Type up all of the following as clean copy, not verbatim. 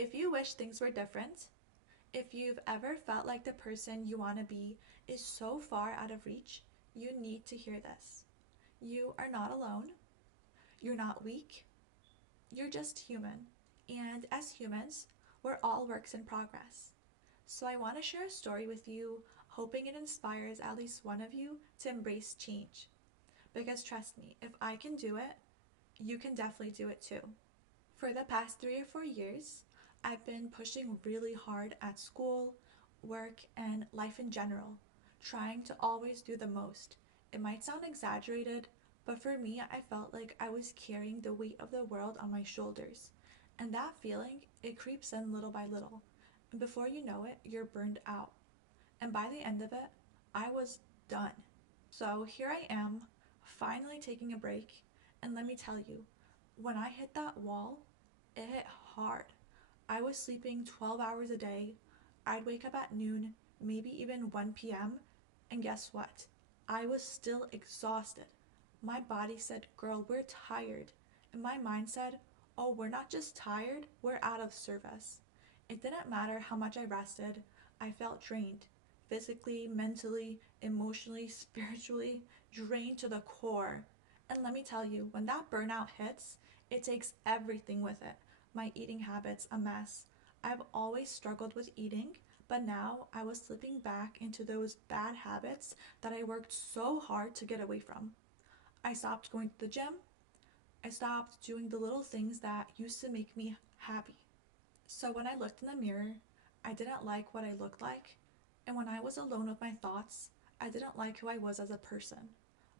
If you wish things were different, if you've ever felt like the person you want to be is so far out of reach, you need to hear this. You are not alone. You're not weak. You're just human. And as humans, we're all works in progress. So I want to share a story with you, hoping it inspires at least one of you to embrace change. Because trust me, if I can do it, you can definitely do it too. For the past 3 or 4 years, I've been pushing really hard at school, work, and life in general, trying to always do the most. It might sound exaggerated, but for me, I felt like I was carrying the weight of the world on my shoulders. And that feeling, it creeps in little by little. And before you know it, you're burned out. And by the end of it, I was done. So here I am, finally taking a break. And let me tell you, when I hit that wall, it hit hard. I was sleeping 12 hours a day. I'd wake up at noon, maybe even 1 p.m. And guess what? I was still exhausted. My body said, "Girl, we're tired." And my mind said, "Oh, we're not just tired, we're out of service." It didn't matter how much I rested, I felt drained. Physically, mentally, emotionally, spiritually, drained to the core. And let me tell you, when that burnout hits, it takes everything with it. My eating habits, a mess. I've always struggled with eating, but now I was slipping back into those bad habits that I worked so hard to get away from. I stopped going to the gym. I stopped doing the little things that used to make me happy. So when I looked in the mirror, I didn't like what I looked like. And when I was alone with my thoughts, I didn't like who I was as a person.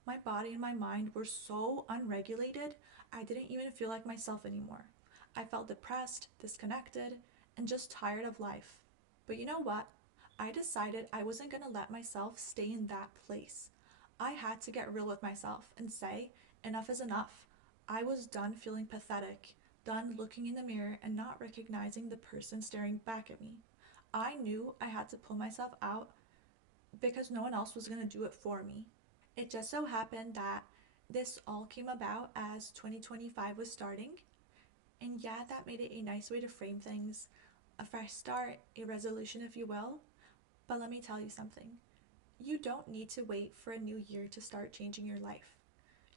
My body and my mind were so unregulated, I didn't even feel like myself anymore. I felt depressed, disconnected, and just tired of life. But you know what? I decided I wasn't going to let myself stay in that place. I had to get real with myself and say, enough is enough. I was done feeling pathetic, done looking in the mirror and not recognizing the person staring back at me. I knew I had to pull myself out because no one else was going to do it for me. It just so happened that this all came about as 2025 was starting, and yeah, that made it a nice way to frame things, a fresh start, a resolution, if you will. But let me tell you something. You don't need to wait for a new year to start changing your life.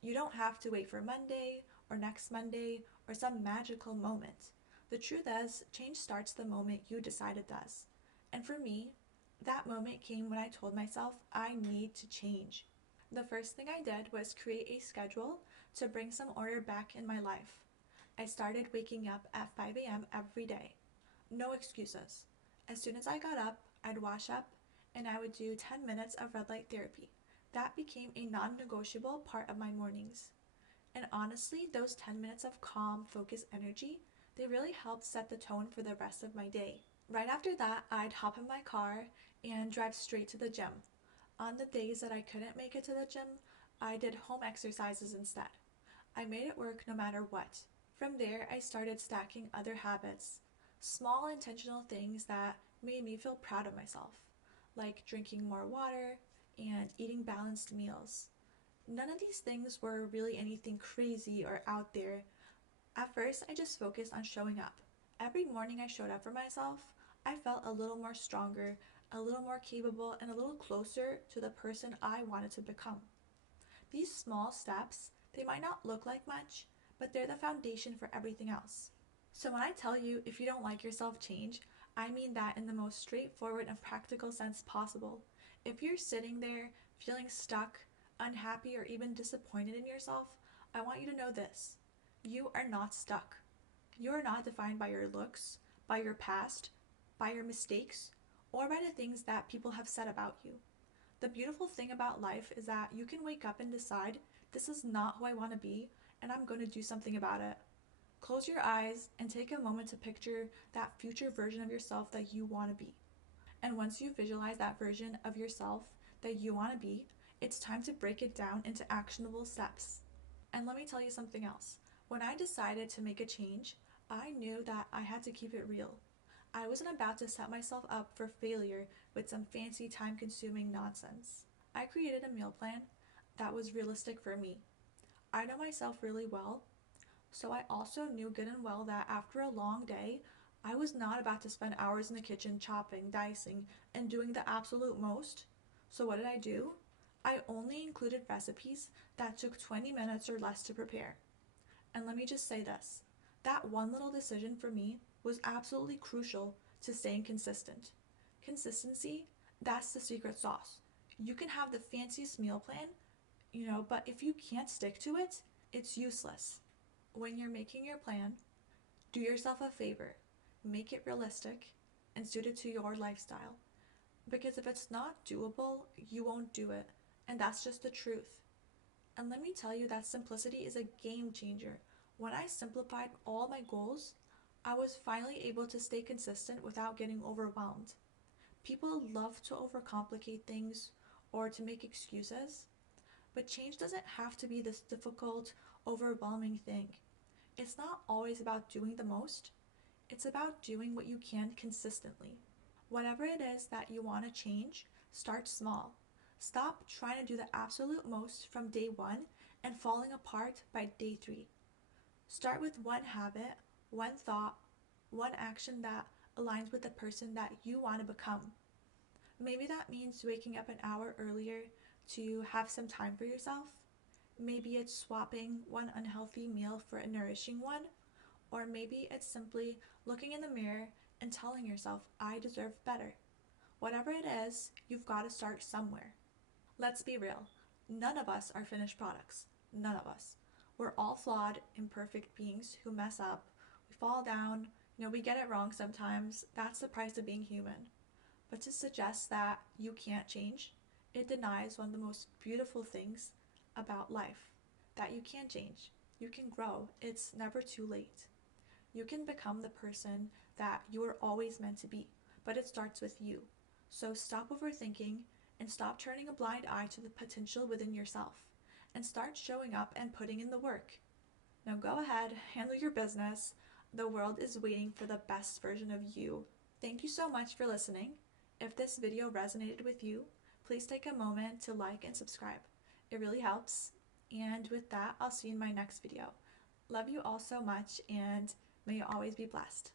You don't have to wait for Monday or next Monday or some magical moment. The truth is, change starts the moment you decide it does. And for me, that moment came when I told myself I need to change. The first thing I did was create a schedule to bring some order back in my life. I started waking up at 5 a.m. every day. No excuses. As soon as I got up, I'd wash up and I would do 10 minutes of red light therapy. That became a non-negotiable part of my mornings. And honestly, those 10 minutes of calm, focused energy, they really helped set the tone for the rest of my day. Right after that, I'd hop in my car and drive straight to the gym. On the days that I couldn't make it to the gym, I did home exercises instead. I made it work no matter what. From there, I started stacking other habits, small intentional things that made me feel proud of myself, like drinking more water and eating balanced meals. None of these things were really anything crazy or out there. At first, I just focused on showing up. Every morning I showed up for myself, I felt a little more stronger, a little more capable, and a little closer to the person I wanted to become. These small steps, they might not look like much, but they're the foundation for everything else. So when I tell you if you don't like yourself, change, I mean that in the most straightforward and practical sense possible. If you're sitting there feeling stuck, unhappy, or even disappointed in yourself, I want you to know this. You are not stuck. You are not defined by your looks, by your past, by your mistakes, or by the things that people have said about you. The beautiful thing about life is that you can wake up and decide, this is not who I want to be, and I'm going to do something about it. Close your eyes and take a moment to picture that future version of yourself that you want to be. And once you visualize that version of yourself that you want to be, it's time to break it down into actionable steps. And let me tell you something else. When I decided to make a change, I knew that I had to keep it real. I wasn't about to set myself up for failure with some fancy time-consuming nonsense. I created a meal plan that was realistic for me. I know myself really well, so I also knew good and well that after a long day, I was not about to spend hours in the kitchen chopping, dicing, and doing the absolute most. So what did I do? I only included recipes that took 20 minutes or less to prepare. And let me just say this, that one little decision for me was absolutely crucial to staying consistent. Consistency, that's the secret sauce. You can have the fanciest meal plan, but if you can't stick to it, it's useless. When you're making your plan, do yourself a favor, make it realistic and suited to your lifestyle. Because if it's not doable, you won't do it. And that's just the truth. And let me tell you that simplicity is a game changer. When I simplified all my goals, I was finally able to stay consistent without getting overwhelmed. People love to overcomplicate things or to make excuses, but change doesn't have to be this difficult, overwhelming thing. It's not always about doing the most, it's about doing what you can consistently. Whatever it is that you want to change, start small. Stop trying to do the absolute most from day one and falling apart by day three. Start with one habit, one thought, one action that aligns with the person that you want to become. Maybe that means waking up an hour earlier to have some time for yourself. Maybe it's swapping one unhealthy meal for a nourishing one. Or maybe it's simply looking in the mirror and telling yourself, I deserve better. Whatever it is, you've got to start somewhere. Let's be real. None of us are finished products. None of us. We're all flawed, imperfect beings who mess up. We fall down. We get it wrong sometimes. That's the price of being human. But to suggest that you can't change, it denies one of the most beautiful things about life, that you can change. You can grow. It's never too late. You can become the person that you were always meant to be, but it starts with you. So stop overthinking and stop turning a blind eye to the potential within yourself and start showing up and putting in the work. Now go ahead, handle your business. The world is waiting for the best version of you. Thank you so much for listening. If this video resonated with you, please take a moment to like and subscribe. It really helps. And with that, I'll see you in my next video. Love you all so much, and may you always be blessed.